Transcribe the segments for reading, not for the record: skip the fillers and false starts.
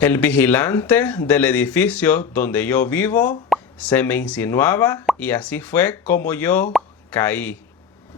El vigilante del edificio donde yo vivo se me insinuaba y así fue como yo caí.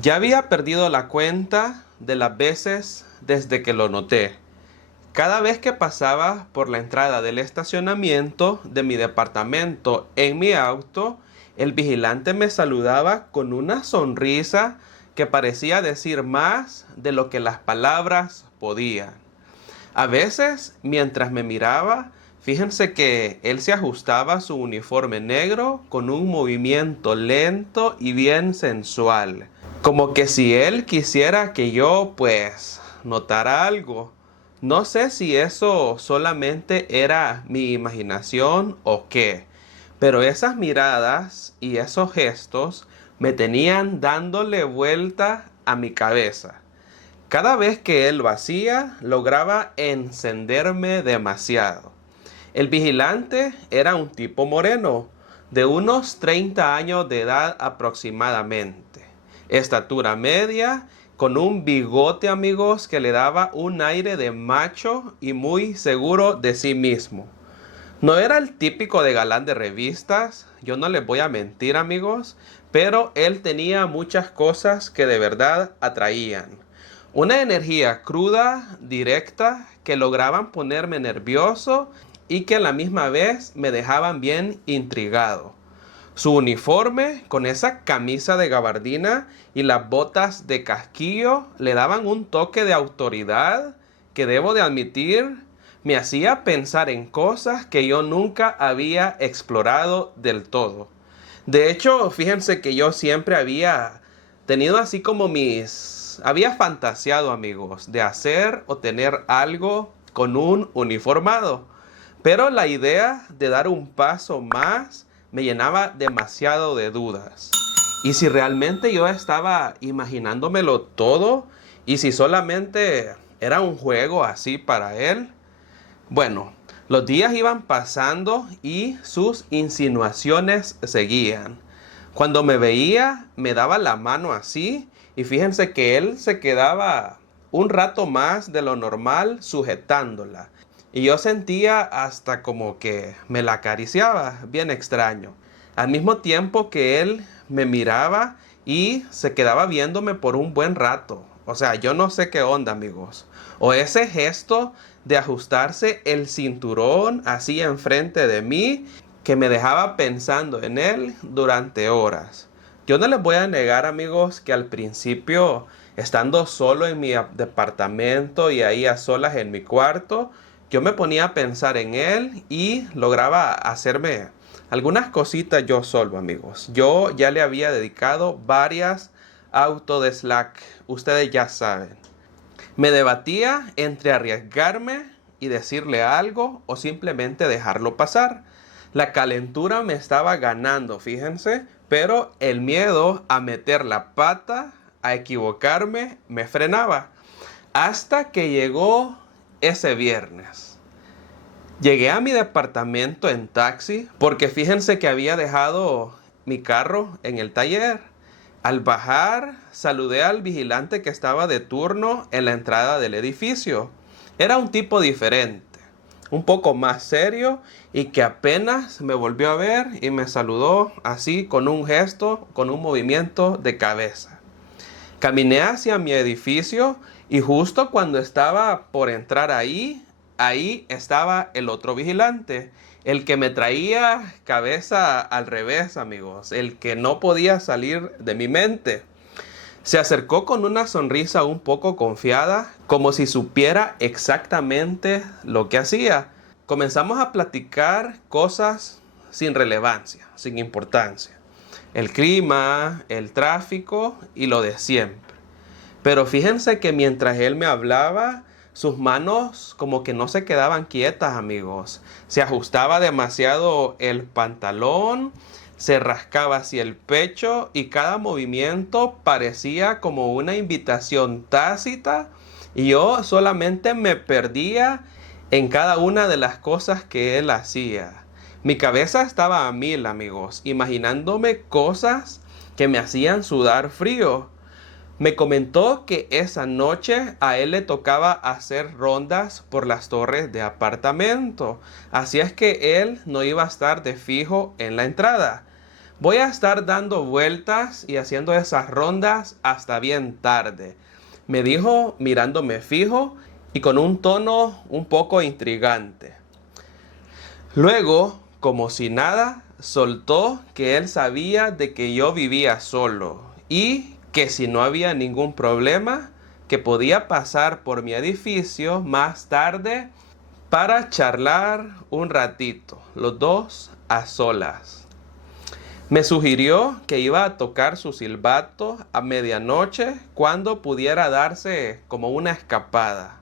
Ya había perdido la cuenta de las veces desde que lo noté. Cada vez que pasaba por la entrada del estacionamiento de mi departamento en mi auto, el vigilante me saludaba con una sonrisa que parecía decir más de lo que las palabras podían. A veces, mientras me miraba, fíjense que él se ajustaba su uniforme negro con un movimiento lento y bien sensual. Como que si él quisiera que yo, pues, notara algo. No sé si eso solamente era mi imaginación o qué, pero esas miradas y esos gestos me tenían dándole vuelta a mi cabeza. Cada vez que él lo hacía, lograba encenderme demasiado. El vigilante era un tipo moreno, de unos 30 años de edad aproximadamente. Estatura media, con un bigote, amigos, que le daba un aire de macho y muy seguro de sí mismo. No era el típico de galán de revistas, yo no les voy a mentir, amigos, pero él tenía muchas cosas que de verdad atraían. Una energía cruda, directa, que lograban ponerme nervioso y que a la misma vez me dejaban bien intrigado. Su uniforme, con esa camisa de gabardina y las botas de casquillo, le daban un toque de autoridad que debo de admitir, me hacía pensar en cosas que yo nunca había explorado del todo. De hecho, fíjense que yo siempre había tenido así como había fantaseado, amigos, de hacer o tener algo con un uniformado. Pero la idea de dar un paso más me llenaba demasiado de dudas. Y si realmente yo estaba imaginándomelo todo, y si solamente era un juego así para él. Bueno, los días iban pasando y sus insinuaciones seguían. Cuando me veía, me daba la mano así, y fíjense que él se quedaba un rato más de lo normal sujetándola. Y yo sentía hasta como que me la acariciaba, bien extraño. Al mismo tiempo que él me miraba y se quedaba viéndome por un buen rato. O sea, yo no sé qué onda, amigos. O ese gesto de ajustarse el cinturón así enfrente de mí que me dejaba pensando en él durante horas. Yo no les voy a negar, amigos, que al principio, estando solo en mi departamento y ahí a solas en mi cuarto, yo me ponía a pensar en él y lograba hacerme algunas cositas yo solo, amigos. Yo ya le había dedicado varias auto de Slack, ustedes ya saben. Me debatía entre arriesgarme y decirle algo o simplemente dejarlo pasar. La calentura me estaba ganando, fíjense, pero el miedo a meter la pata, a equivocarme, me frenaba. Hasta que llegó ese viernes. Llegué a mi departamento en taxi porque fíjense que había dejado mi carro en el taller. Al bajar, saludé al vigilante que estaba de turno en la entrada del edificio. Era un tipo diferente, un poco más serio y que apenas me volvió a ver y me saludó así con un gesto, con un movimiento de cabeza. Caminé hacia mi edificio y justo cuando estaba por entrar ahí estaba el otro vigilante, el que me traía cabeza al revés, amigos, el que no podía salir de mi mente. Se acercó con una sonrisa un poco confiada, como si supiera exactamente lo que hacía. Comenzamos a platicar cosas sin relevancia, sin importancia. El clima, el tráfico y lo de siempre. Pero fíjense que mientras él me hablaba, sus manos como que no se quedaban quietas, amigos. Se ajustaba demasiado el pantalón, se rascaba hacia el pecho y cada movimiento parecía como una invitación tácita y yo solamente me perdía en cada una de las cosas que él hacía. Mi cabeza estaba a mil, amigos, imaginándome cosas que me hacían sudar frío. Me comentó que esa noche a él le tocaba hacer rondas por las torres de apartamento. Así es que él no iba a estar de fijo en la entrada. Voy a estar dando vueltas y haciendo esas rondas hasta bien tarde, me dijo mirándome fijo y con un tono un poco intrigante. Luego, como si nada, soltó que él sabía de que yo vivía solo y que si no había ningún problema, que podía pasar por mi edificio más tarde para charlar un ratito, los dos a solas. Me sugirió que iba a tocar su silbato a medianoche cuando pudiera darse como una escapada.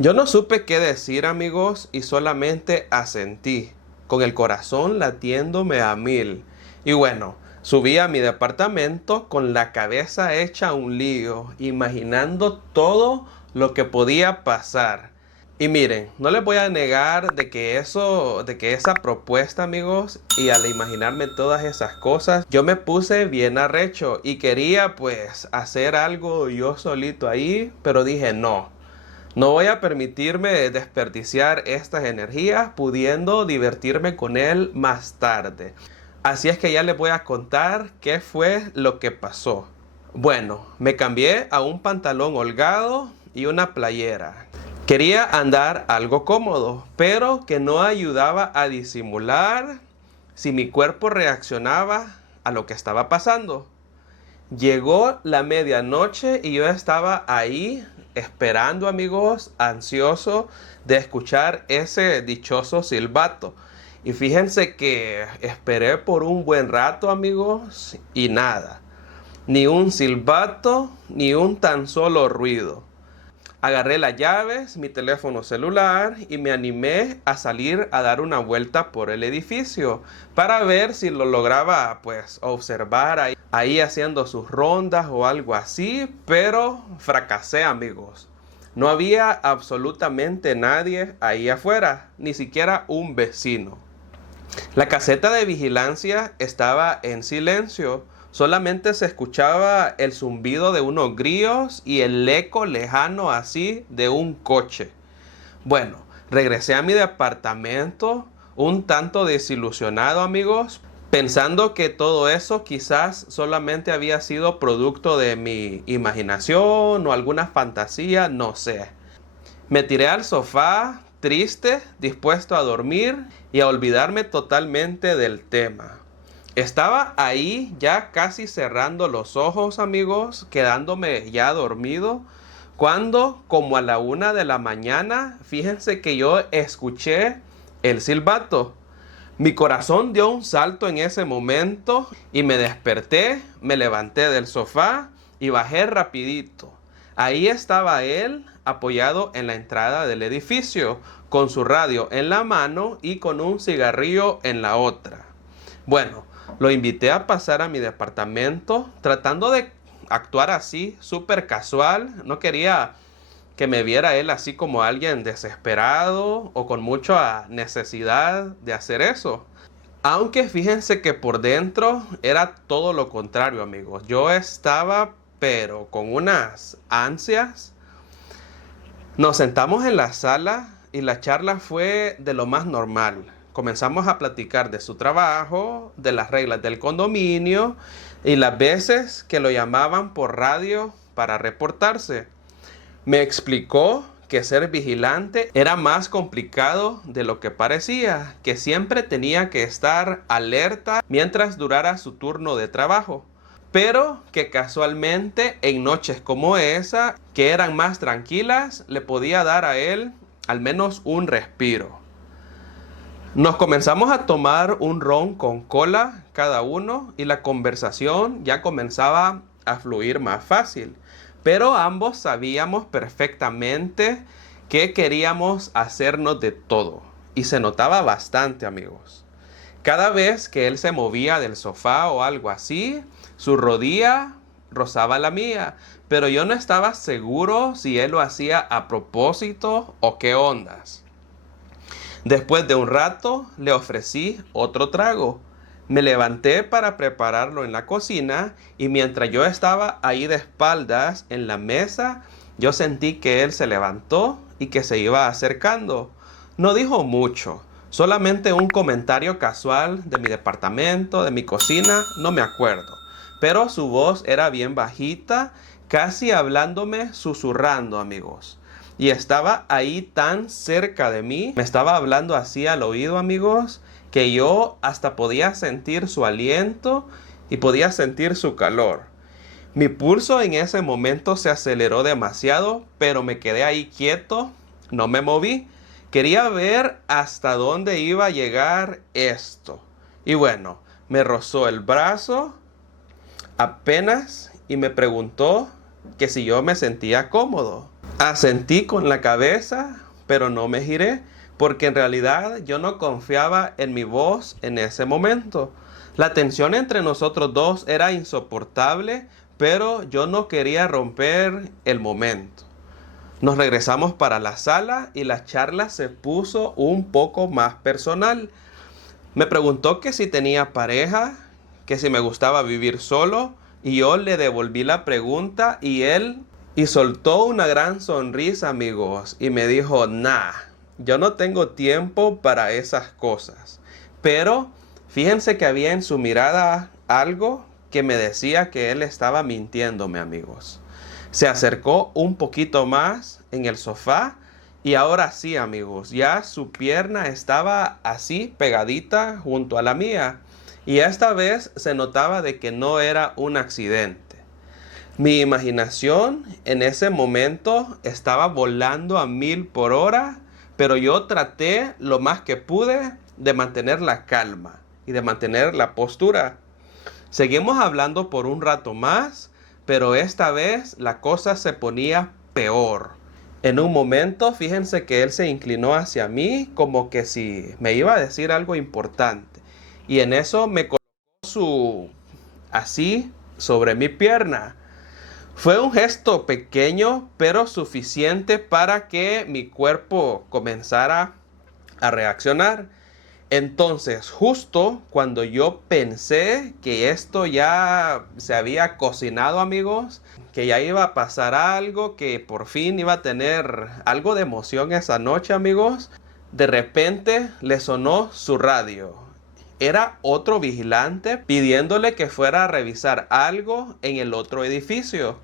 Yo no supe qué decir, amigos, y solamente asentí, con el corazón latiéndome a mil. Y bueno, subí a mi departamento con la cabeza hecha un lío, imaginando todo lo que podía pasar. Y miren, no les voy a negar de que esa propuesta, amigos, y al imaginarme todas esas cosas, yo me puse bien arrecho y quería pues hacer algo yo solito ahí, pero dije no voy a permitirme desperdiciar estas energías pudiendo divertirme con él más tarde. Así es que ya les voy a contar qué fue lo que pasó. Bueno, me cambié a un pantalón holgado y una playera. Quería andar algo cómodo, pero que no ayudaba a disimular si mi cuerpo reaccionaba a lo que estaba pasando. Llegó la medianoche y yo estaba ahí esperando, amigos, ansioso de escuchar ese dichoso silbato. Y fíjense que esperé por un buen rato, amigos, y nada. Ni un silbato, ni un tan solo ruido. Agarré las llaves, mi teléfono celular y me animé a salir a dar una vuelta por el edificio para ver si lo lograba pues observar ahí haciendo sus rondas o algo así, pero fracasé, amigos. No había absolutamente nadie ahí afuera, ni siquiera un vecino. La caseta de vigilancia estaba en silencio. Solamente se escuchaba el zumbido de unos grillos y el eco lejano así de un coche. Bueno, regresé a mi departamento un tanto desilusionado, amigos, pensando que todo eso quizás solamente había sido producto de mi imaginación o alguna fantasía, no sé. Me tiré al sofá, triste, dispuesto a dormir y a olvidarme totalmente del tema. Estaba ahí ya casi cerrando los ojos, amigos, quedándome ya dormido, cuando como a la 1 de la mañana, fíjense que yo escuché el silbato. Mi corazón dio un salto en ese momento y me desperté, me levanté del sofá y bajé rapidito. Ahí estaba él apoyado en la entrada del edificio, con su radio en la mano y con un cigarrillo en la otra. Bueno, lo invité a pasar a mi departamento, tratando de actuar así, súper casual. No quería que me viera él así como alguien desesperado o con mucha necesidad de hacer eso. Aunque fíjense que por dentro era todo lo contrario, amigos. Yo estaba, pero con unas ansias. Nos sentamos en la sala y la charla fue de lo más normal. Comenzamos a platicar de su trabajo, de las reglas del condominio y las veces que lo llamaban por radio para reportarse. Me explicó que ser vigilante era más complicado de lo que parecía, que siempre tenía que estar alerta mientras durara su turno de trabajo, pero que casualmente en noches como esa, que eran más tranquilas, le podía dar a él al menos un respiro. Nos comenzamos a tomar un ron con cola cada uno y la conversación ya comenzaba a fluir más fácil. Pero ambos sabíamos perfectamente que queríamos hacernos de todo. Y se notaba bastante, amigos. Cada vez que él se movía del sofá o algo así, su rodilla rozaba la mía. Pero yo no estaba seguro si él lo hacía a propósito o qué ondas. Después de un rato le ofrecí otro trago, Me levanté para prepararlo en la cocina y mientras yo estaba ahí de espaldas en la mesa, yo sentí que él se levantó y que se iba acercando. No dijo mucho, solamente un comentario casual de mi departamento, de mi cocina, no me acuerdo. Pero su voz era bien bajita, casi hablándome, susurrando, amigos. Y estaba ahí tan cerca de mí, me estaba hablando así al oído, amigos, que yo hasta podía sentir su aliento y podía sentir su calor. Mi pulso en ese momento se aceleró demasiado, pero me quedé ahí quieto, no me moví. Quería ver hasta dónde iba a llegar esto. Y bueno, me rozó el brazo apenas y me preguntó que si yo me sentía cómodo. Asentí con la cabeza, pero no me giré, porque en realidad yo no confiaba en mi voz en ese momento. La tensión entre nosotros dos era insoportable, pero yo no quería romper el momento. Nos regresamos para la sala y la charla se puso un poco más personal. Me preguntó que si tenía pareja, que si me gustaba vivir solo, y yo le devolví la pregunta y soltó una gran sonrisa, amigos, y me dijo, nah, yo no tengo tiempo para esas cosas. Pero fíjense que había en su mirada algo que me decía que él estaba mintiéndome, amigos. Se acercó un poquito más en el sofá y ahora sí, amigos, ya su pierna estaba así pegadita junto a la mía. Y esta vez se notaba de que no era un accidente. Mi imaginación en ese momento estaba volando a 1000 por hora, pero yo traté lo más que pude de mantener la calma y de mantener la postura. Seguimos hablando por un rato más, pero esta vez la cosa se ponía peor. En un momento, fíjense que él se inclinó hacia mí como que si me iba a decir algo importante. Y en eso me colocó así sobre mi pierna. Fue un gesto pequeño, pero suficiente para que mi cuerpo comenzara a reaccionar. Entonces, justo cuando yo pensé que esto ya se había cocinado, amigos, que ya iba a pasar algo, que por fin iba a tener algo de emoción esa noche, amigos, de repente le sonó su radio. Era otro vigilante pidiéndole que fuera a revisar algo en el otro edificio.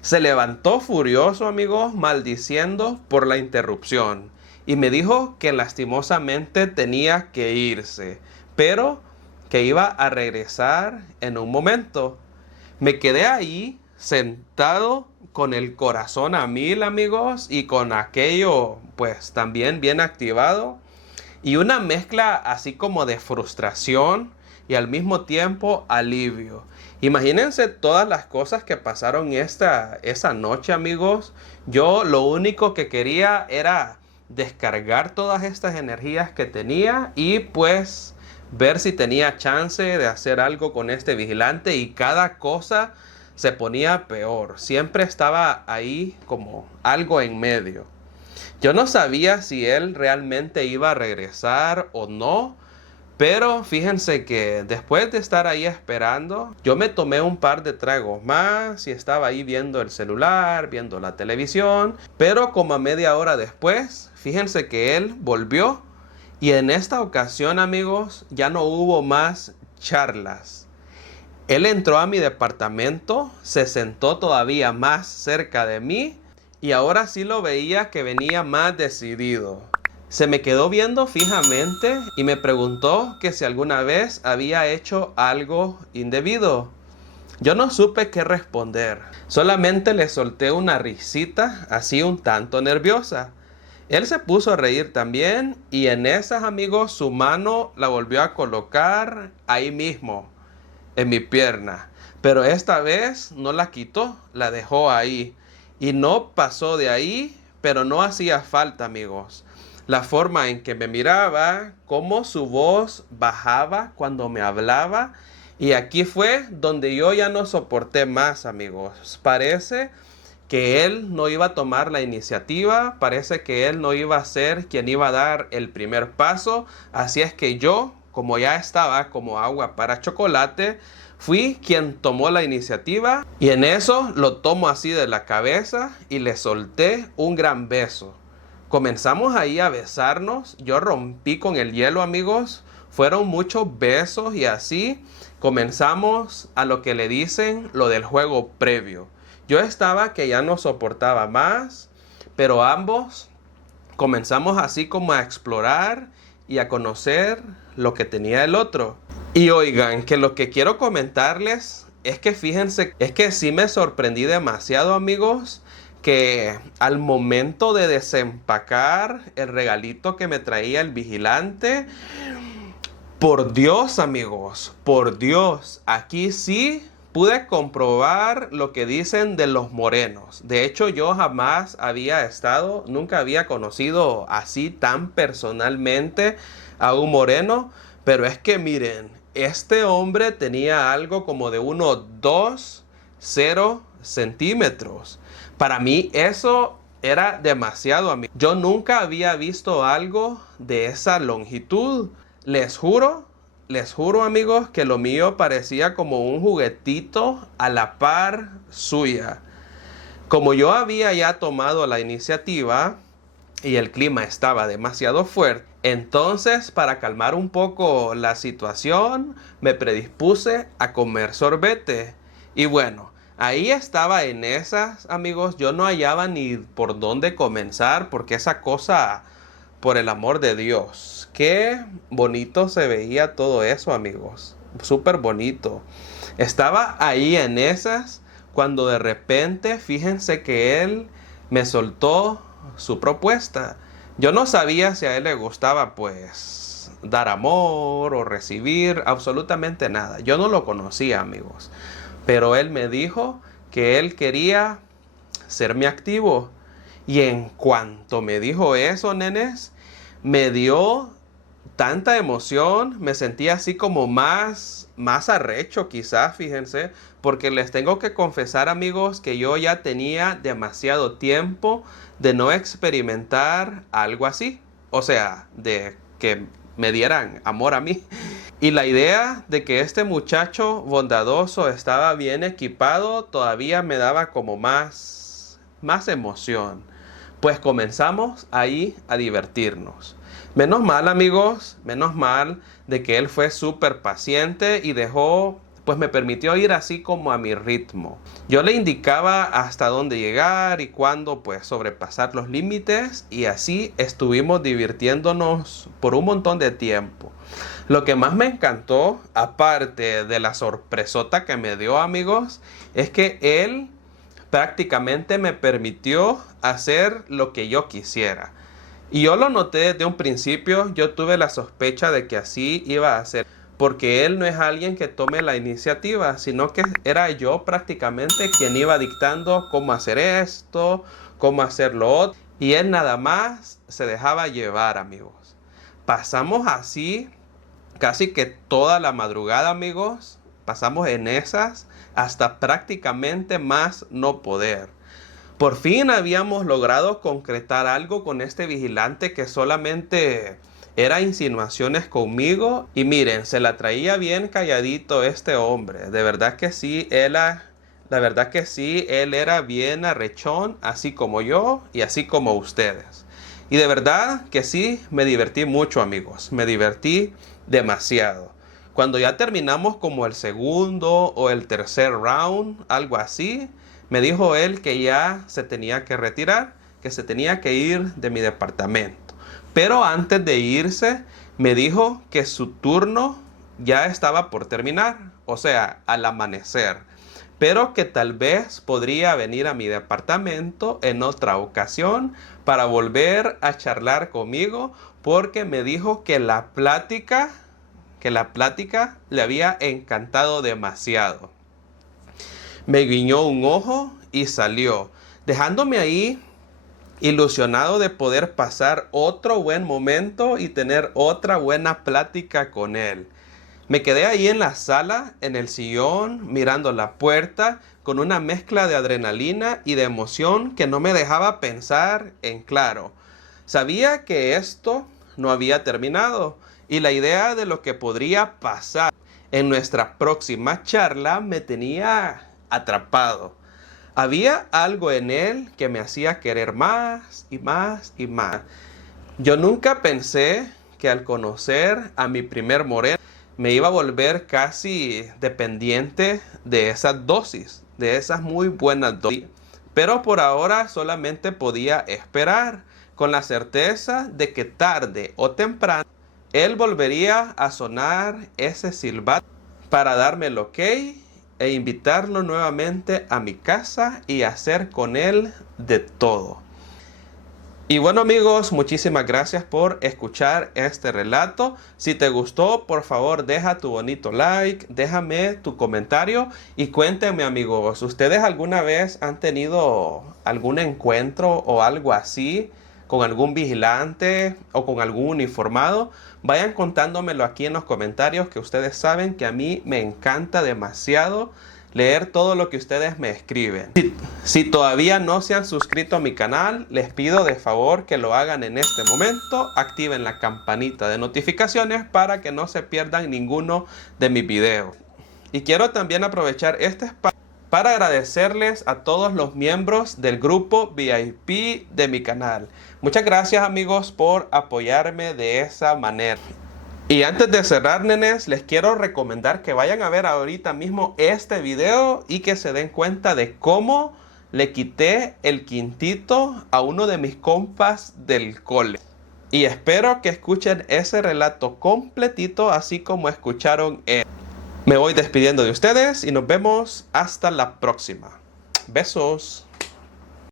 Se levantó furioso, amigos, maldiciendo por la interrupción. Y me dijo que lastimosamente tenía que irse, pero que iba a regresar en un momento. Me quedé ahí sentado con el corazón a 1000, amigos, y con aquello pues también bien activado. Y una mezcla así como de frustración y al mismo tiempo alivio. Imagínense todas las cosas que pasaron esa noche, amigos. Yo lo único que quería era descargar todas estas energías que tenía y pues ver si tenía chance de hacer algo con este vigilante, y cada cosa se ponía peor. Siempre estaba ahí como algo en medio. Yo no sabía si él realmente iba a regresar o no, pero fíjense que después de estar ahí esperando, yo me tomé un par de tragos más y estaba ahí viendo el celular, viendo la televisión, pero como a media hora después, fíjense que él volvió y en esta ocasión, amigos, ya no hubo más charlas. Él entró a mi departamento, se sentó todavía más cerca de mí y ahora sí lo veía que venía más decidido. Se me quedó viendo fijamente y me preguntó que si alguna vez había hecho algo indebido. Yo no supe qué responder. Solamente le solté una risita así un tanto nerviosa. Él se puso a reír también y en esas, amigos, su mano la volvió a colocar ahí mismo, en mi pierna. Pero esta vez no la quitó, la dejó ahí. Y no pasó de ahí, pero no hacía falta, amigos. La forma en que me miraba, cómo su voz bajaba cuando me hablaba. Y aquí fue donde yo ya no soporté más, amigos. Parece que él no iba a tomar la iniciativa. Parece que él no iba a ser quien iba a dar el primer paso. Así es que yo, como ya estaba como agua para chocolate, fui quien tomó la iniciativa y en eso lo tomo así de la cabeza y le solté un gran beso. Comenzamos ahí a besarnos, yo rompí con el hielo, amigos, fueron muchos besos y así comenzamos a lo que le dicen lo del juego previo. Yo estaba que ya no soportaba más, pero ambos comenzamos así como a explorar y a conocer lo que tenía el otro. Y oigan, que lo que quiero comentarles es que fíjense, es que sí me sorprendí demasiado, amigos, que al momento de desempacar el regalito que me traía el vigilante, por Dios, amigos, por Dios, aquí sí pude comprobar lo que dicen de los morenos. De hecho, yo jamás había estado, nunca había conocido así tan personalmente a un moreno. Pero es que miren, este hombre tenía algo como de unos 2,0 centímetros. Para mí eso era demasiado, amigo. Yo nunca había visto algo de esa longitud. Les juro, amigos, que lo mío parecía como un juguetito a la par suya. Como yo había ya tomado la iniciativa y el clima estaba demasiado fuerte, entonces para calmar un poco la situación me predispuse a comer sorbete. Y bueno, ahí estaba en esas, amigos, yo no hallaba ni por dónde comenzar porque esa cosa, por el amor de Dios, qué bonito se veía todo eso, amigos. Súper bonito. Estaba ahí en esas cuando de repente, fíjense que él me soltó su propuesta. Yo no sabía si a él le gustaba pues dar amor o recibir absolutamente nada. Yo no lo conocía, amigos. Pero él me dijo que él quería ser mi activo. Y en cuanto me dijo eso, nenes, me dio tanta emoción, me sentí así como más arrecho quizás, fíjense, porque les tengo que confesar, amigos, que yo ya tenía demasiado tiempo de no experimentar algo así, o sea, de que me dieran amor a mí. Y la idea de que este muchacho bondadoso estaba bien equipado todavía me daba como más emoción. Pues comenzamos ahí a divertirnos. Menos mal, amigos, menos mal de que él fue súper paciente y dejó, pues me permitió ir así como a mi ritmo. Yo le indicaba hasta dónde llegar y cuándo pues sobrepasar los límites y así estuvimos divirtiéndonos por un montón de tiempo. Lo que más me encantó, aparte de la sorpresota que me dio, amigos, es que él prácticamente me permitió hacer lo que yo quisiera. Y yo lo noté desde un principio, yo tuve la sospecha de que así iba a ser, porque él no es alguien que tome la iniciativa, sino que era yo prácticamente quien iba dictando cómo hacer esto, cómo hacer lo otro, y él nada más se dejaba llevar, amigos. Pasamos así casi que toda la madrugada, amigos, pasamos en esas hasta prácticamente más no poder. Por fin habíamos logrado concretar algo con este vigilante que solamente era insinuaciones conmigo. Y miren, se la traía bien calladito este hombre. De verdad que sí, la verdad que sí, él era bien arrechón, así como yo y así como ustedes. Y de verdad que sí, me divertí mucho, amigos. Me divertí demasiado. Cuando ya terminamos como el segundo o el tercer round, algo así, me dijo él que ya se tenía que retirar, que se tenía que ir de mi departamento. Pero antes de irse, me dijo que su turno ya estaba por terminar, o sea, al amanecer. Pero que tal vez podría venir a mi departamento en otra ocasión para volver a charlar conmigo, porque me dijo que la plática le había encantado demasiado. Me guiñó un ojo y salió, dejándome ahí ilusionado de poder pasar otro buen momento y tener otra buena plática con él. Me quedé ahí en la sala, en el sillón, mirando la puerta, con una mezcla de adrenalina y de emoción que no me dejaba pensar en claro. Sabía que esto no había terminado y la idea de lo que podría pasar en nuestra próxima charla me tenía atrapado. Había algo en él que me hacía querer más y más y más. Yo nunca pensé que al conocer a mi primer moreno me iba a volver casi dependiente de esas dosis, de esas muy buenas dosis. Pero por ahora solamente podía esperar con la certeza de que tarde o temprano él volvería a sonar ese silbato para darme el ok e invitarlo nuevamente a mi casa y hacer con él de todo. Y bueno amigos, muchísimas gracias por escuchar este relato. Si te gustó, por favor deja tu bonito like, déjame tu comentario y cuéntenme amigos, ¿ustedes alguna vez han tenido algún encuentro o algo así con algún vigilante o con algún uniformado? Vayan contándomelo aquí en los comentarios, que ustedes saben que a mí me encanta demasiado leer todo lo que ustedes me escriben. Si todavía no se han suscrito a mi canal, les pido de favor que lo hagan en este momento. Activen la campanita de notificaciones para que no se pierdan ninguno de mis videos. Y quiero también aprovechar este espacio para agradecerles a todos los miembros del grupo VIP de mi canal. Muchas gracias amigos por apoyarme de esa manera. Y antes de cerrar, nenes, les quiero recomendar que vayan a ver ahorita mismo este video y que se den cuenta de cómo le quité el quintito a uno de mis compas del cole. Y espero que escuchen ese relato completito así como escucharon él. Me voy despidiendo de ustedes y nos vemos hasta la próxima. Besos.